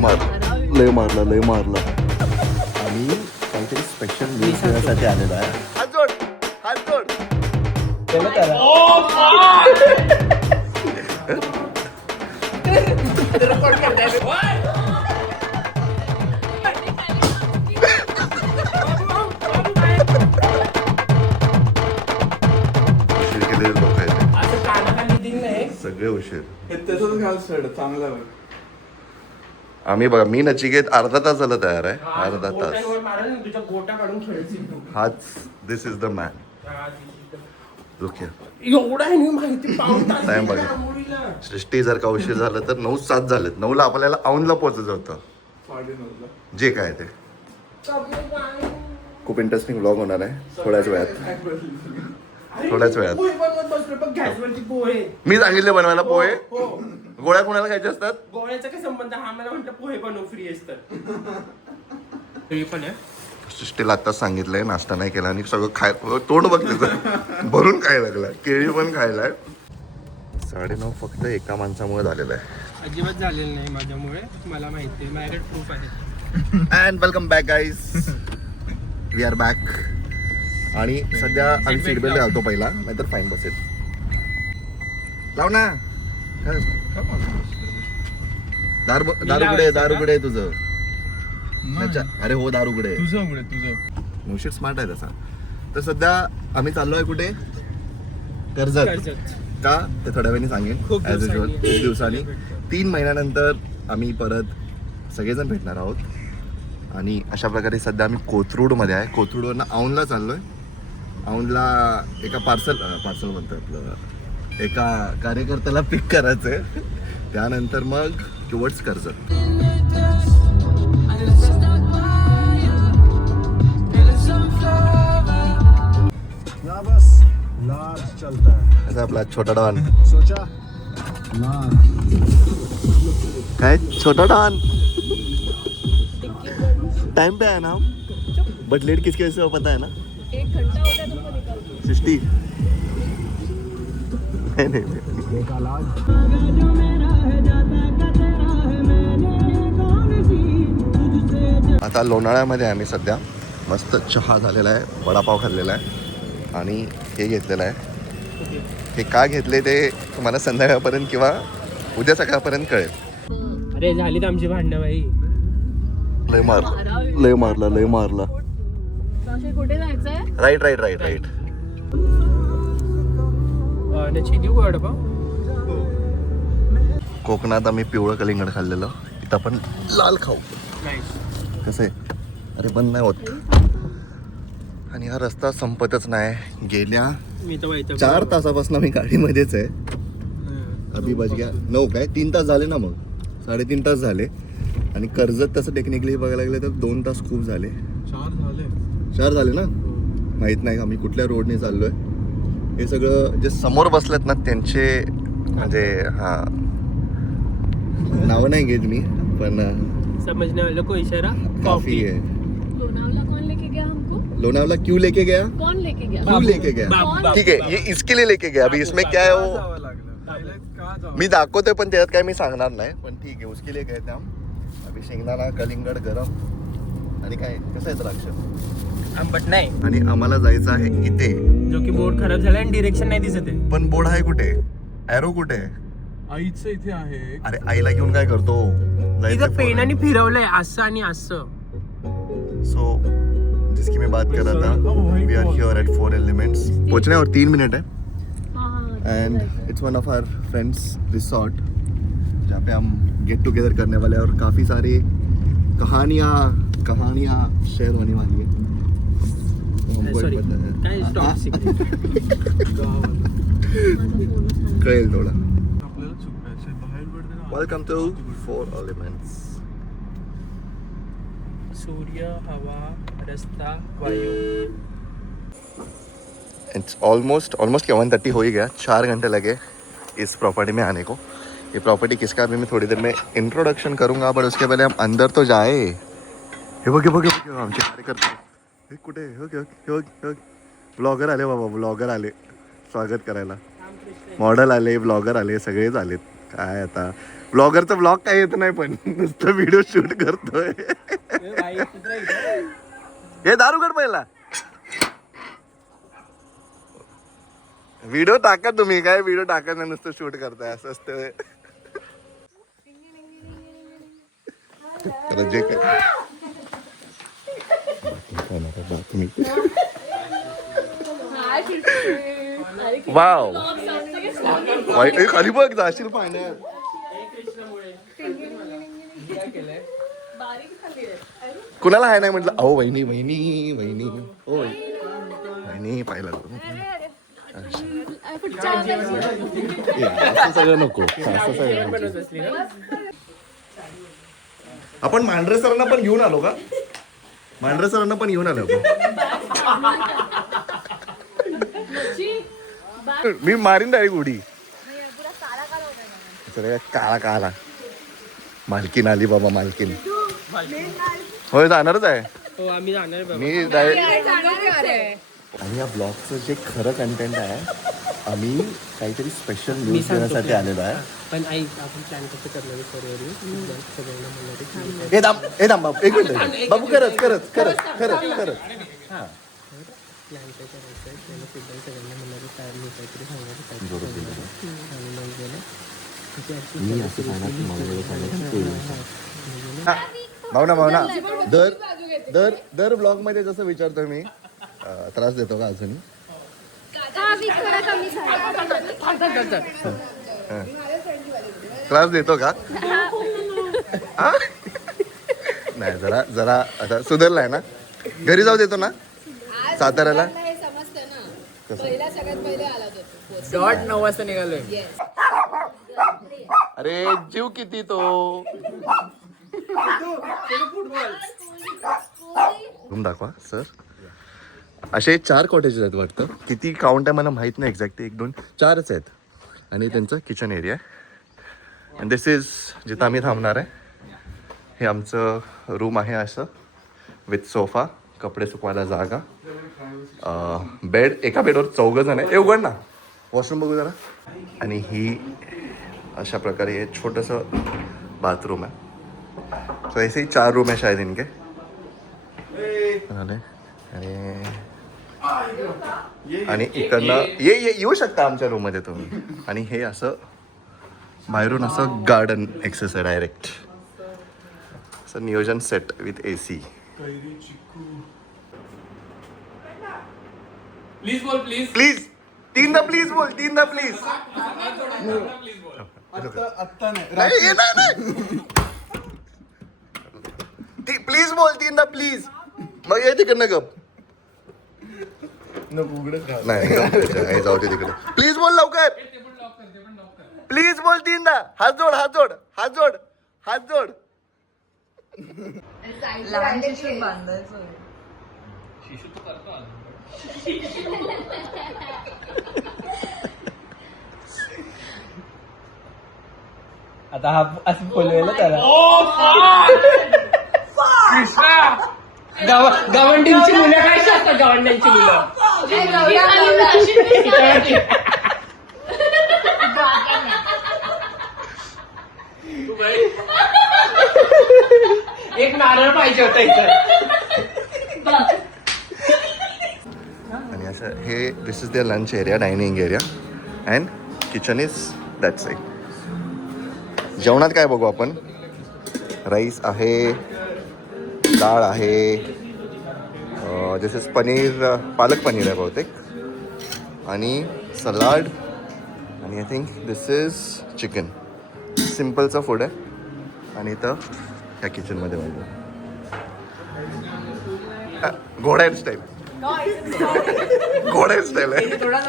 लय मारला आम्ही काहीतरी स्पेशल न्यूज देण्यासाठी आलेलो आहे. हात जोड लोक आहेत सगळे उशीर. चांगलं आम्ही बघा मी नचिकेत अर्धा तास झाला तयार आहे. अर्धा तास. हाच दिस इज द मॅन. एवढा आहे नाही माहिती. टाइम बघा. सृष्टी जर का उशीर झालं तर 9:07 झालेत. 9ला आपल्याला औंधला पोहोचायचं होतं. 9:30 जे काय ते खूप इंटरेस्टिंग व्लॉग होणार आहे थोड्याच वेळात. मी सांगितले बनवायला पोहे. गोळ्या कोणाला खायचे असतात? गोळ्याचा काय संबंध? हा मला म्हणतो पोहे बनव फ्री असतात. पण आहे सृष्टीला आत्ताच सांगितलंय नाश्ता नाही केला आणि सगळं खाय तोंड बघ त्याचं भरून खायला लागला. केळी पण खायलाय. 9:30 फक्त एका माणसामुळे झालेलं आहे. अजिबात झालेलं नाही माझ्यामुळे. मला माहिती आहे. माझ्याकडे प्रूफ आहे. And welcome back guys. We are back. आणि सध्या आम्ही सीट बेल्ट घालतो पहिला नाहीतर फाईन बसेल. लाव ना. दारुगडे तुझं. अरे हो दारुगडे तुझं मुशीर स्मार्ट आहे तसा. तर सध्या आम्ही चाललोय कुठे? कर्जत. का ते थोड्या वेळाने सांगेन. ॲज युजल खूप दिवसांनी 3 महिन्यानंतर आम्ही परत सगळेजण भेटणार आहोत. आणि अशा प्रकारे सध्या आम्ही कोथरूडमध्ये आहे. कोथरूडवरनं औंधला चाललोय. औंधला एका पार्सल म्हणतोय आपलं एका कार्यकर्त्याला पिक करायचंय. त्यानंतर मग टुवर्ड्स कर्जत. ऐसा आपला छोटा डॉन. काय छोटा डॉन टाइम पे है ना हम. बट लेट किसकी वजह से पता है ना? 1 घंटा हो गया तुमको निकलते. सृष्टि नहीं. आता लोणाळ्यामध्ये आम्ही सध्या मस्त चहा झालेला आहे. वडापाव खाल्लेला आहे आणि हे घेतलेलं आहे. हे का घेतले ते तुम्हाला संध्याकाळपर्यंत किंवा उद्या सकाळपर्यंत कळेल. अरे झालीत आमची भांडणं बाई. लय मारला. कुठे जायचंय? राईट. कोकणात आम्ही पिवळं कलिंगड खाल्लेलं. इथं आपण लाल खाऊ. कसं आहे? अरे बंद नाही होत. आणि हा रस्ता संपतच नाही. गेल्या 4 तासापासून मी गाडीमध्येच आहे. अभि बज गया 9 काय 3 तास झाले ना. मग 3.5 तास झाले. आणि कर्जत तसं टेक्निकली बघायला लागलं तर 2 तास खूप झाले. 4 झाले ना. माहीत नाही आम्ही कुठल्या रोडने चाललोय. हे सगळं जे समोर बसलेत ना त्यांचे म्हणजे हा नाव नाही घेत मी पण समझने वालों को इशारा काफी है. लोनावला कौन लेके गया हमको? लोनावला क्यों लेके गया? कौन लेके गया? क्यों लेके गया? ठीक है ये इसके लिए लेके गया. अभी इसमें क्या है वो मी दाखवतोय पण त्यात काय मी सांगणार नाही. पण ठीक आहे उसके लिए गए थे हम. अभी शेंगदाणा कलिंगड गरम आणि काय कसं आहे द्राक्ष आंबट नाही. आणि आम्हाला जायचं आहे इथे जो की बोर्ड खराब झाला आणि डिरेक्शन नाही दिसत आहे. पण बोर्ड आहे कुठे? एरो कुठे? आईचं इथे आहे. अरे आईला घेऊन काय करतो? तिथं पेनाने फिरवलंय असं आणि असं. सो जिसकी मैं बात कर रहा था we are here at 4 elements. पहुंचने और 3 मिनट है. And it's one of our friends resort जहाँ पे हम गेट टुगेदर करने वाले हैं और काफ़ी सारी कहानियाँ शेयर होने वाली है. कळेल थोडा. Welcome to 4 elements. सूर्य, हवा, रस्ता, वायु. इट्स ऑलमोस्ट 1:30 हो ही गया. 4 घंटे लगे इस प्रॉपर्टी में आने को. ये प्रॉपर्टी किसका अभी मैं थोड़ी देर में इंट्रोडक्शन करूंगा. बट उसके पहले हम अंदर तो जाए. हे बघ आमचे कार्यकर्ते हे कुठे? ब्लॉगर आले बाबा. ब्लॉगर आले स्वागत करायला. मॉडेल आले, ब्लॉगर आले, सगळेच आलेत. काय आता ब्लॉगरचा ब्लॉग काय येत नाही पण नुसतं व्हिडिओ शूट करतोय. हे दारूगड पहिला व्हिडिओ टाका तुम्ही, काय व्हिडिओ टाका नाही नुसतं शूट करताय असं असतं. जे काय बातमी वाव खाली बघ जाशील पाण्यात. कुणाला हाय नाही म्हटलं अहो वहिनी वहिनी वहिनी हो वहिनी पाहिलं असं सगळं नको असं सगळं. आपण मांढरे सरांना पण घेऊन आलो का? मांढरे सरांना पण घेऊन आलो मी मारीन डायरेक्ट उडी. काळा काळा मालकीन आली बाबा मालकीन. होय जाणारच आहे आम्ही जाणार मी डायरेक्ट. आणि या ब्लॉगचं जे खरं कंटेंट आहे आम्ही काहीतरी स्पेशल न्यूज देण्यासाठी आलेलो आहे. पण आई आपण प्लॅन कसं करणार सगळ्यांना म्हणणार हे थांब बाबू एक मिनिट बाबू खरंच खरंच खरंच खरंच खरंच हां प्लॅन काय करायचं त्याला सगळ्यांना म्हणणार काय मी काहीतरी भावना भावना दर दर दर ब्लॉग मध्ये जसं विचारतो मी त्रास देतो का अजून? त्रास देतो का? नाही जरा जरा आता सुधारलाय ना. घरी जाऊ देतो ना साताऱ्याला. डॉट 9 वाजता निघालोय. अरे जीव किती तो रूम दाखवा सर. असे 4 कॉटेजेस आहेत वाटतं. किती काउंट आहे मला माहीत नाही एक्झॅक्टली. 1 2 4च आहेत आणि त्यांचं किचन एरिया आहे. अँड दिस इज जिथं आम्ही थांबणार आहे. हे आमचं रूम आहे असं विथ सोफा, कपडे सुकवायला जागा, बेड. एका बेडवर 4 जण आहे. उघड ना वॉशरूम बघू जरा. आणि ही अशा प्रकारे हे छोटंसं बाथरूम आहे. सो ऐसे ही 4 रूम आहे शायद इनके. आणि इकडनं येऊ शकता आमच्या रूममध्ये तुम्ही. आणि हे असं बाहेरून असं गार्डन एक्सेस आहे डायरेक्ट. असं नियोजन सेट विथ AC. प्लीज बोल प्लीज प्लीज 3दा प्लीज बोल 3दा प्लीज. नाही प्लीज बोल 3दा प्लीज. मग ये तिकडनं गप. नाही जाऊ दे तिकडे. प्लीज बोल लवकर. प्लीज बोल 3दा. हात जोड हात जोड हात जोड हात जोड. आता हा असं बोलवेल त्याला. गव्हर्नमेंटची मुलं काय असतात? गव्हर्नमेंटची मुलं एक नारळ पाहिजे होता इथं. आणि असं हे this is the lunch area, dining area and kitchen is that side. जेवणात काय बघू आपण? राईस आहे, डाळ आहे, दिस इज पनीर, पालक पनीर आहे बहुतेक, आणि सलाड, आणि I think this is chicken. सिम्पलचं फूड आहे. आणि इथं ह्या किचनमध्ये पाहिजे घोडा स्टाईल. घोडा स्टाईल आहे. थोडा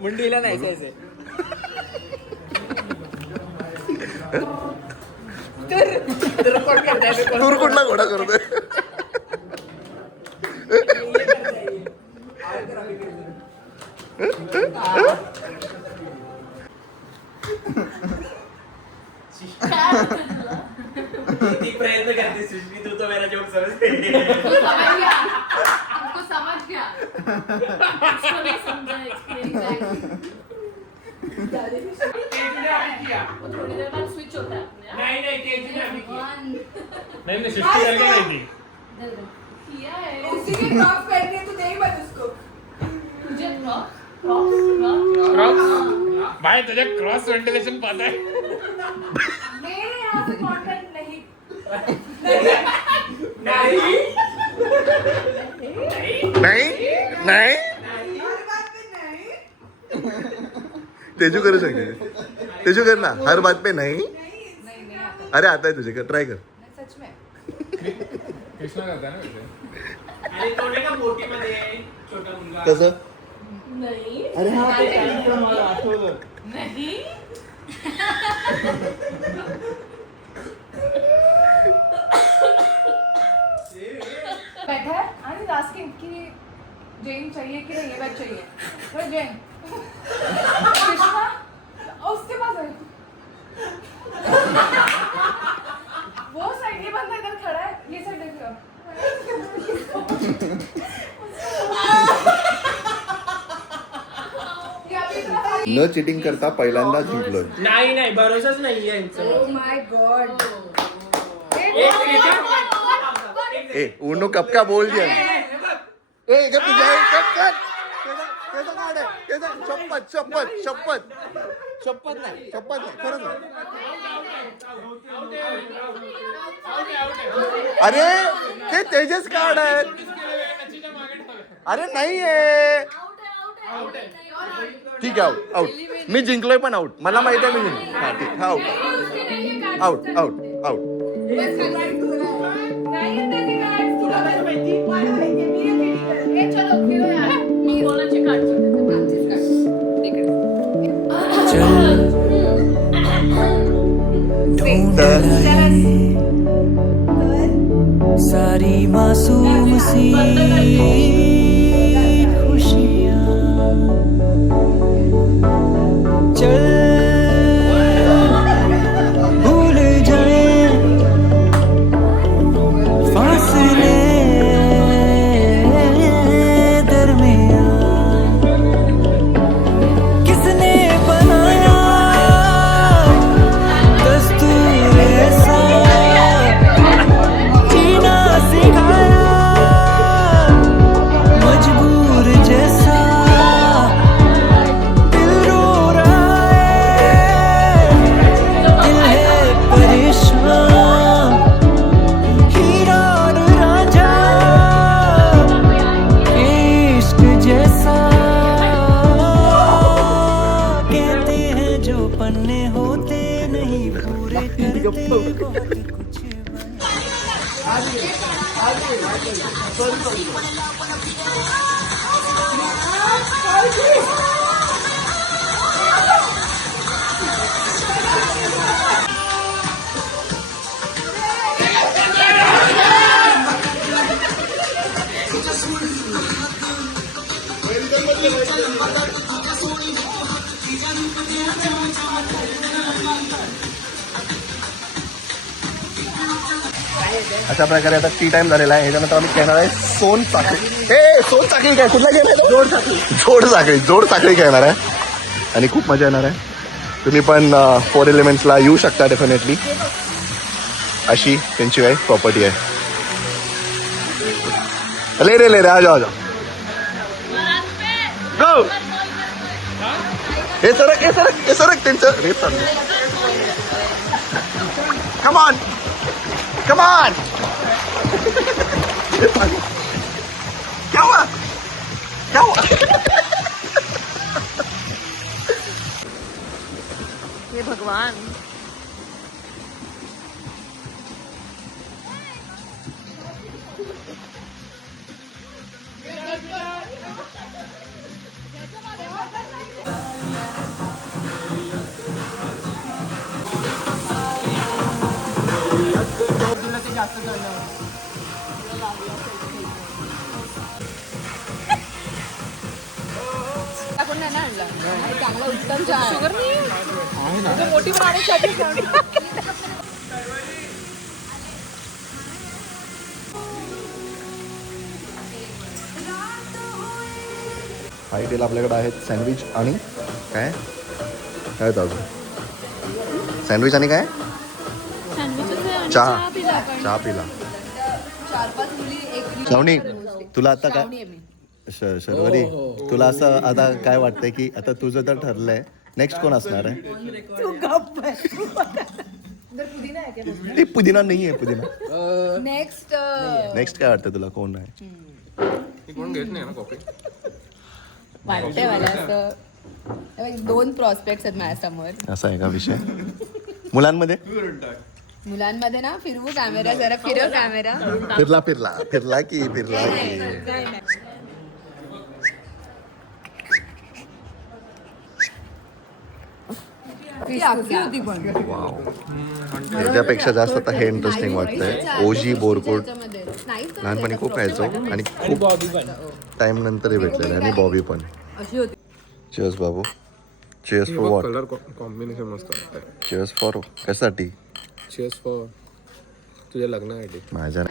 मुंडीला नाही तूर कुठला घोडा करतोय? प्रयत्न करते सुश्री, तू तो मेरा जोक समझ गया. वो थोड़ी देर बाद स्विच होता है अपने आप। नहीं सृष्टि करके नहीं थी। किया है उसी के क्रॉस करने तो नहीं मत उसको तुझे क्रॉस भाई तुझे क्रॉस वेंटिलेशन पता है? मेरे यहाँ से कॉन्टेंट नहीं नाही नाही हर बात पे नहीं तेजू करू शकते तेजू कर ना हर बात पे नाही नहीं नहीं आता अरे आता है तुझे कर ट्राय कर सच में कृष्णा करता है ना वैसे। आणि तो नाही का बोटीमध्ये छोटा मुलगा कसं नहीं अरे हा ते कार्यक्रम मला आठवलं नहीं बैठा है आई वाज आस्किंग कि जैन चाहिए कि नहीं ये बैग चाहिए वो जैन कृष्णा उसके पास है वो साइड ये बंदा इधर खड़ा है ये साइड देख रहा न चिटिंग करता पहिल्यांदा जिंकलोय नाही नाही भरोसाच नाहीये यांचं ओह माय गॉड एक मिनिट ए उनो कब का बोल दिया ए जब तुझे कट कट त्याचा कार्ड आहे त्याचा शपथ शपथ शपथ शपथ नाही खरंच नाही अरे ते तेजस कार्ड आहे अरे नाही आहे ठीक आहे आउट मी जिंकलोय पण आउट मला माहिती आहे मी जिंकलो हा ठीक हा आउट आउट आउट आउट चलो खेलो यार मी कोणाचे सारी मासूम सी खुशियाँ चल भूल जाए फासले दरमियाँ किसने बनाया दस्तूर ऐसा जीना सिखाया मजबूर जैसा दिल रो रहा है दिल है परेशान हीरा और रांझा इश्क जैसा कहते हैं जो पन्ने होते नहीं पूरे करते बहुत कुछ बना अशा प्रकारे आता टी टाइम झालेला आहे ह्याच्यानंतर आम्ही खेळणार आहे सोन साखळी ए सोन साखळी काय कुठला गेम आहे जोड साखळी खेळणार आहे आणि खूप मजा येणार आहे तुम्ही पण 4 एलिमेंट्सला येऊ शकता डेफिनेटली अशी त्यांची काही प्रॉपर्टी आहे ले रे आ जाओ गो हे सरक त्यांचं रेस चालू Come on! क्या हुआ? हे भगवान आपण नाही ना आणला चांगला उत्तम चहा शुगर नाही मोठी पण आणि हायटेल आपल्याकडे आहेत सँडविच आणि काय काय होतं अजून सँडविच आणि काय चहा चहा पिला 4-5 मुली एक श्रावणी तुला आता काय शर्वरी तुला असं आता काय वाटतंय की आता तुझं तर ठरलंय नेक्स्ट कोण असणार आहे पुदिना आहे क्या ते पुदिना नाही आहे पुदिना नेक्स्ट नेक्स्ट काय वाटतं तुला कोण आहे वाटतंय मला असं 2 प्रॉस्पेक्ट आहेत माझ्यासमोर असा आहे का विषय मुलांमध्ये मुलांमध्ये ना फिरवू कॅमेरा जरा फिरव कॅमेरा फिरला की होती पण त्याच्यापेक्षा जास्त आता हे इंटरेस्टिंग वाटतंय ओजी बोरकोट लहानपणी खूप खायचो आणि खूप टाइम नंतर भेटलेलं आणि बॉबी पण अशी होती चेअर्स बाबू chairs for what colour combination मस्त वाटतंय. चेअर्स फॉर कशासाठी चेअर्स फॉर तुझ्या लग्नासाठी. माझ्या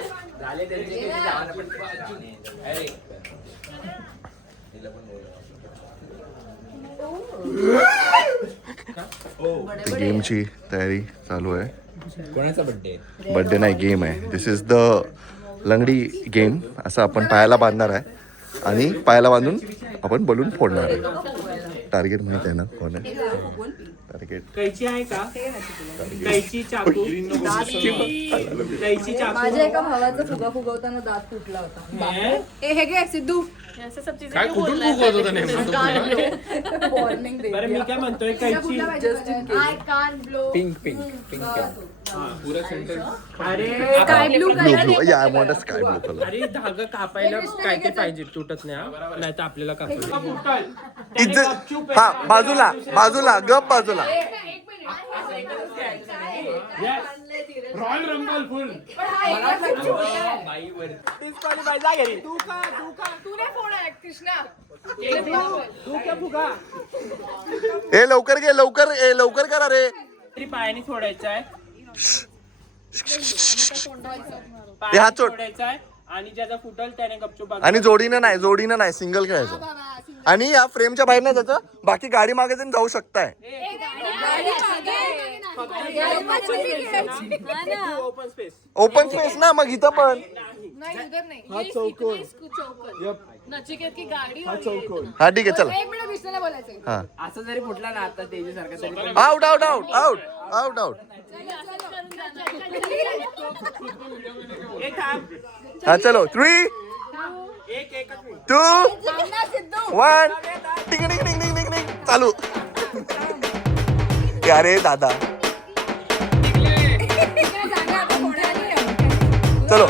गेमची तयारी चालू आहे. कोणाचा बर्थडे? बर्थडे नाही गेम आहे. दिस इज द लंगडी गेम. असं आपण पायाला बांधणार आहे आणि पायाला बांधून आपण बलून फोडणार आहे. टार्गेट माहित आहे ना कोण आहे टार्गेट. कैची आहे का? कैची चाकू कैची चाकू. माझ्या एका भावाचा फुगा फुगवताना दात तुटला होता. हे घे सिद्धू ऐसे सब चीजें काय क्यों कुठून बोल रहा है? फुगवत होता नेमकं वॉर्निंग दे बरं मी काय म्हणतोय कैची I can't blow pink pink pink पुरा सेंटेन्स. अरे स्काय ब्लू ब्लू ब्लू या I want a sky blue colour. अरे धागा कापायला काय ते पाहिजे तुटत नाही नाही तर आपल्याला कापायला हा बाजूला बाजूला गप बाजूला. रॉयल रंबल फुल ए लवकर घे लवकर ए लवकर करा रे. तरी पायाने सोडायचं आहे. ते हात सोड. सोडायचं आहे आणि ज्याचा फुटल त्याने गपचूप आणि जोडीनं नाही सिंगल खेळायचं. आणि या फ्रेमच्या बाहेर नाही जायचं. बाकी गाडी मागे जाऊन जाऊ शकताय. Open space. ओपन स्पेस ना मग इथं पण. नाही उधर नाही नचिकेत की गाड़ी हा ठीक आहे चला. एक मिनिट विष्णूला बोलायचंय. हा असं जरी फुटला ना आता तेजीसारखा तरी out out out out out out. हा चलो 3 एक 2 सांगा सिद्धू 1 टिंग टिंग टिंग टिंग टिंग टिंग चालू. अरे दादा सांगा आता कोणाला चलो